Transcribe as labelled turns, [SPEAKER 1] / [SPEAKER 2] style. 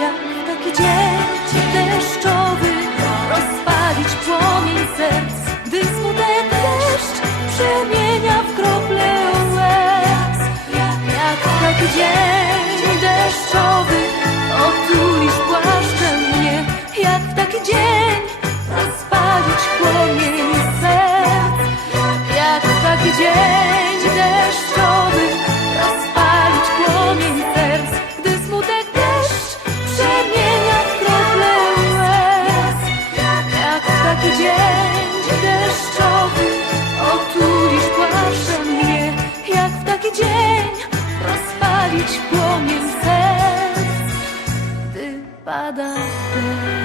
[SPEAKER 1] Jak w taki dzień deszczowy rozpalić płomień serc, gdy smutek deszcz przemienia w krople łez. Jak w taki dzień deszczowy otulisz płaszczem mnie, jak w taki dzień rozpalić płomień serc. Jak w taki dzień Taki dzień deszczowy otulisz mnie, jak w taki dzień rozpalić płomień serc, gdy pada deszcz.